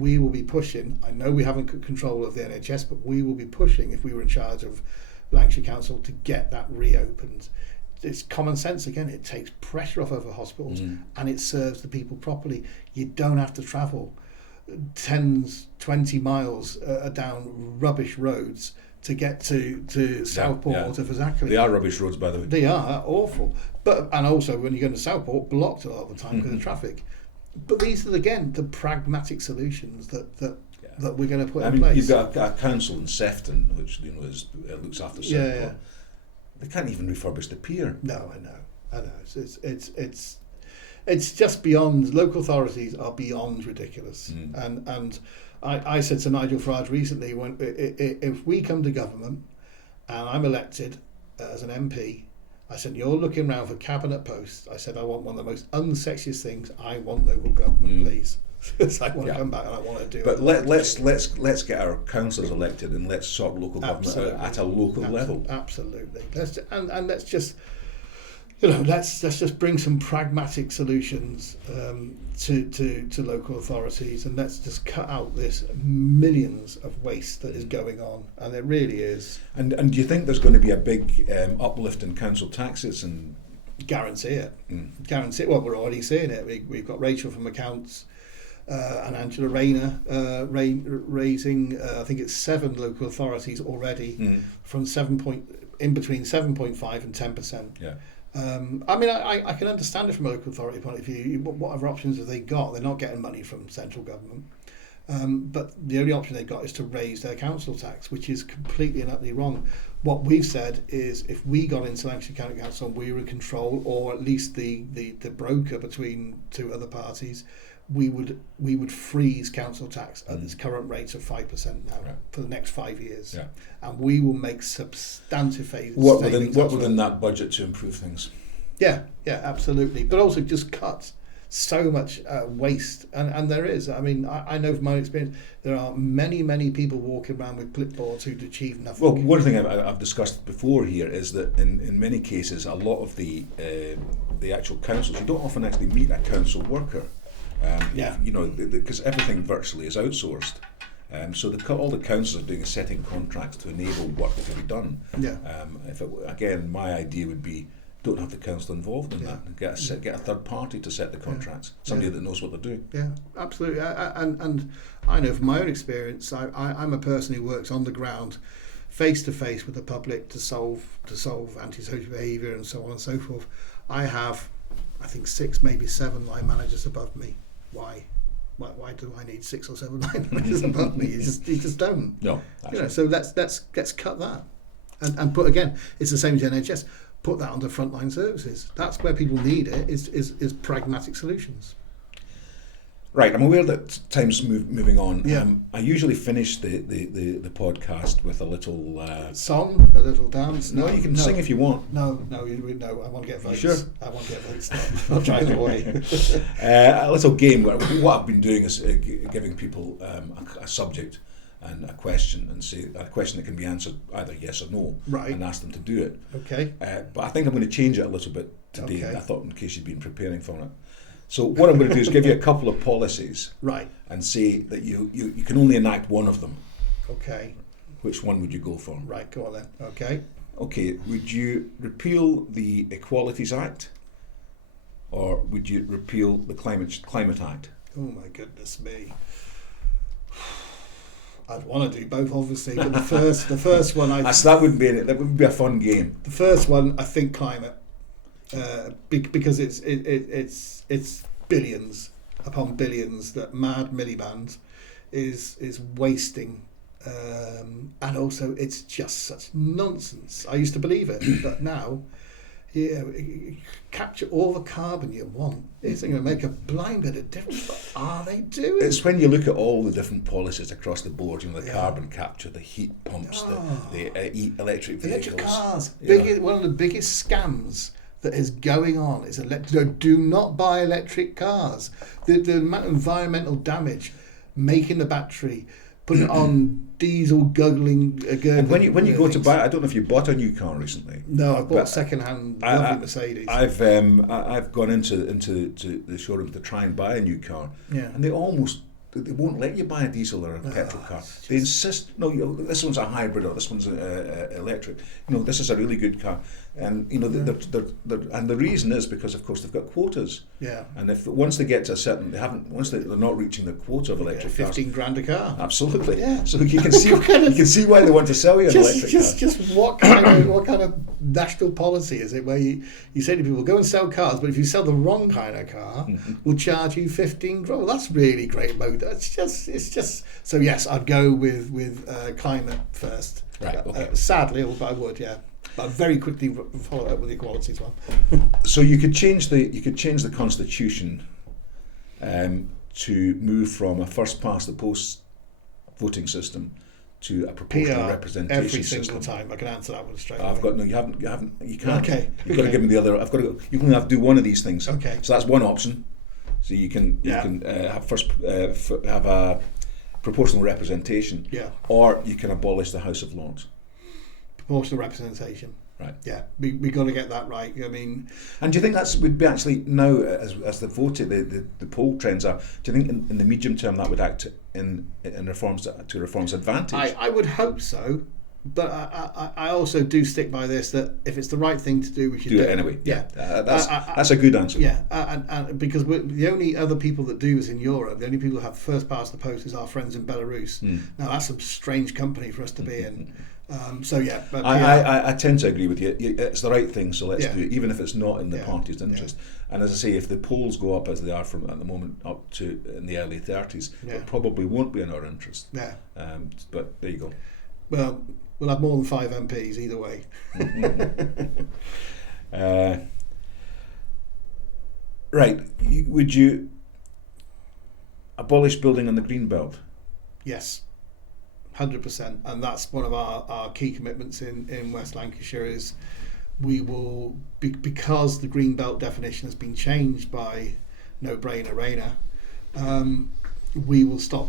we will be pushing. I know we haven't got control of the NHS, but we will be pushing, if we were in charge of Lancashire Council, to get that reopened. It's common sense again. It takes pressure off over hospitals, and it serves the people properly. You don't have to travel 20 miles down rubbish roads to get to Southport or to Fazakerley. They are rubbish roads, by the way. They are awful. And also when you go to Southport, blocked a lot of the time because of traffic. But these are again the pragmatic solutions that we're going to put in place. You've got a council in Sefton, which looks after Southport. Yeah. They can't even refurbish the pier. No, I know. It's just beyond. Local authorities are beyond ridiculous. And I said to Nigel Farage recently, if we come to government and I'm elected as an MP, I said, you're looking around for cabinet posts. I said, I want one of the most unsexiest things. I want local government, please. Because I want to come back and I want to do but it. Let's get our councillors elected and let's sort local government at a local level. Absolutely. Let's just let's just bring some pragmatic solutions to local authorities, and let's just cut out this millions of waste that is going on, and it really is. And do you think there's going to be a big uplift in council taxes? And guarantee it. Guarantee it. Well, we're already seeing it. We've got Rachel from Accounts and Angela Rayner raising I think it's 7 local authorities already from in between 7.5 and 10%. Yeah. I can understand it from a local authority point of view. What other options have they got? They're not getting money from central government. But the only option they've got is to raise their council tax, which is completely and utterly wrong. What we've said is if we got into Lancashire County Council and we were in control, or at least the broker between two other parties, we would freeze council tax at its current rate of 5% now for the next 5 years, and we will make substantive savings. What within that budget to improve things? Yeah, absolutely. But also just cut so much waste, and there is. I mean, I know from my experience there are many people walking around with clipboards who'd achieve nothing. Well, one thing I've discussed before here is that in many cases a lot of the actual councils, you don't often actually meet a council worker. Because everything virtually is outsourced. So all the councils are doing is setting contracts to enable work to be done. Again, my idea would be don't have the council involved in that. Get a third party to set the contracts. Somebody that knows what they're doing. Yeah, absolutely. And I know from my own experience, I'm a person who works on the ground, face to face with the public to solve antisocial behaviour and so on and so forth. I have, I think 6, maybe 7 line managers above me. Why do I need 6 or 7 line managers above me? You just don't. No. So let's cut that, and put, again, it's the same as the NHS. Put that under frontline services. That's where people need it. Is pragmatic solutions. Right, I'm aware that time's moving on. Yeah. I usually finish the podcast with a little song, a little dance. No, you can sing if you want. No. I want to get votes. Sure. I want to get votes. I'll try the way. A little game. What I've been doing is giving people a subject and a question, and say a question that can be answered either yes or no, right, and ask them to do it. Okay. But I think I'm going to change it a little bit today. Okay. I thought in case you'd been preparing for it. So what I'm going to do is give you a couple of policies, right, and say that you can only enact one of them. Okay. Which one would you go for? Right, go on then. Okay. Okay, would you repeal the Equalities Act, or would you repeal the Climate Act? Oh my goodness me. I'd want to do both, obviously, but the first one that wouldn't be a fun game. The first one, I think, climate. Because it's billions upon billions that mad Miliband is wasting, and also it's just such nonsense. I used to believe it, but now, capture all the carbon you want. It's going to make a blind bit of difference. But are they doing? It's when you look at all the different policies across the board. The carbon capture, the heat pumps, the electric vehicles, electric cars. One of the biggest scams that is going on is do not buy electric cars. The amount of environmental damage, making the battery, putting it on diesel guggling. And when you go to buy, I don't know if you bought a new car recently. No, I bought second-hand lovely Mercedes. I've gone into the showroom to try and buy a new car, and they almost they won't let you buy a diesel or a petrol car. They insist, no, this one's a hybrid or this one's electric. This is a really good car, and and the reason is because, of course, they've got quotas. Yeah. And if once they get to a certain, once they're not reaching the quota of electric cars, 15 grand a car. Absolutely. Yeah. So you can see why they want to sell you an electric car. Just what kind of national policy is it where you say to people, go and sell cars, but if you sell the wrong kind of car, we'll charge you 15 grand. Well, that's really great mode. It's just. So yes, I'd go with climate first. Right. Okay. Sadly, but I would, yeah. But I'd very quickly follow up with equality as well. So you could change the constitution to move from a first past the post voting system to a proportional PR representation every system. single time. I can answer that one straight I've away. got no. You haven't. You can't. Okay. You've got to give me the other. I've got to go. You can have to do one of these things. Okay. So that's one option. So you can have first have a proportional representation. Yeah. Or you can abolish the House of Lords. Proportional representation. Right. Yeah, we got to get that right. I mean, and do you think would be actually now as the poll trends are? Do you think in the medium term that would act in reforms to reform's advantage? I would hope so, but I also do stick by this that if it's the right thing to do, we should do it anyway. Yeah, that's a good answer. Yeah, and because the only other people that do this in Europe, the only people who have first past the post is our friends in Belarus. Now that's some strange company for us to be in. So yeah, but I tend to agree with you. It's the right thing, so let's do it, even if it's not in the party's interest. Yeah. And as I say, if the polls go up as they are from at the moment up to in the early 30s, it probably won't be in our interest. Yeah. But there you go. Well, we'll have more than 5 MPs either way. Right. Would you abolish building on the green belt? Yes. 100%, and that's one of our key commitments in West Lancashire is we will, because the green belt definition has been changed by no-brainer Rayner, we will stop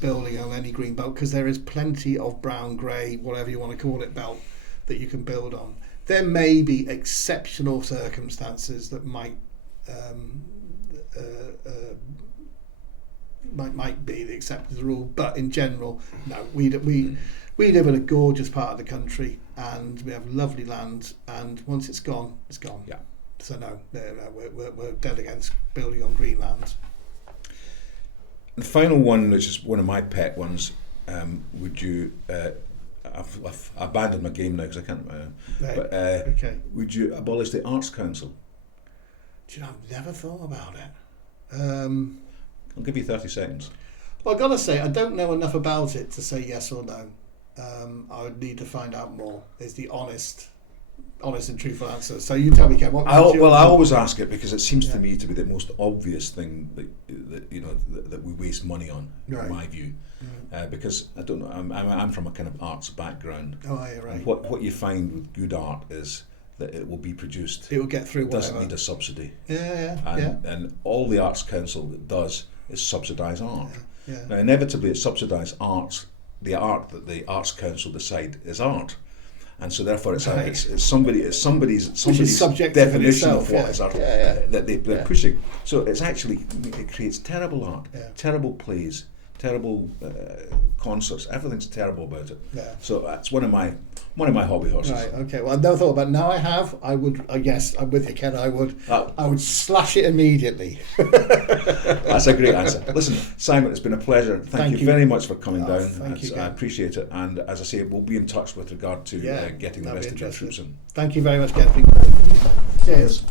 building on any green belt because there is plenty of brown, grey, whatever you want to call it, belt that you can build on. There may be exceptional circumstances that might be the accepted rule, but in general, no. We live in a gorgeous part of the country, and we have lovely land. And once it's gone, it's gone. Yeah. So no, we're dead against building on green land. The final one, which is one of my pet ones, would you? I've abandoned my game now because I can't. Right. But okay. Would you abolish the Arts Council? Do you know, I've never thought about it. I'll give you 30 seconds. Well, I've got to say, I don't know enough about it to say yes or no. I would need to find out more. Is the honest and truthful answer. So you tell me, Ken. I always ask it because it seems to me to be the most obvious thing that we waste money on, in my view. Because I don't know, I'm from a kind of arts background. Oh, yeah, right. And what you find with good art is that it will be produced. It will get through. It doesn't need a subsidy. Yeah. And all the Arts Council does is subsidise art. Yeah. Now, inevitably, it subsidises the art that the Arts Council decide is art, and so therefore it's somebody's definition of what is art that they're pushing. So it creates terrible art, terrible plays, terrible concerts. Everything's terrible about it. Yeah. So that's one of my hobby horses. Right. Okay. Well, I've never thought about it. Now I have. I would. Yes, I'm with you, Ken. I would slash it immediately. That's a great answer. Listen, Simon, it's been a pleasure. Thank you very much for coming down. I appreciate it. And as I say, we'll be in touch with regard to getting the rest of your troops in. Thank you very much, Ken. Cheers.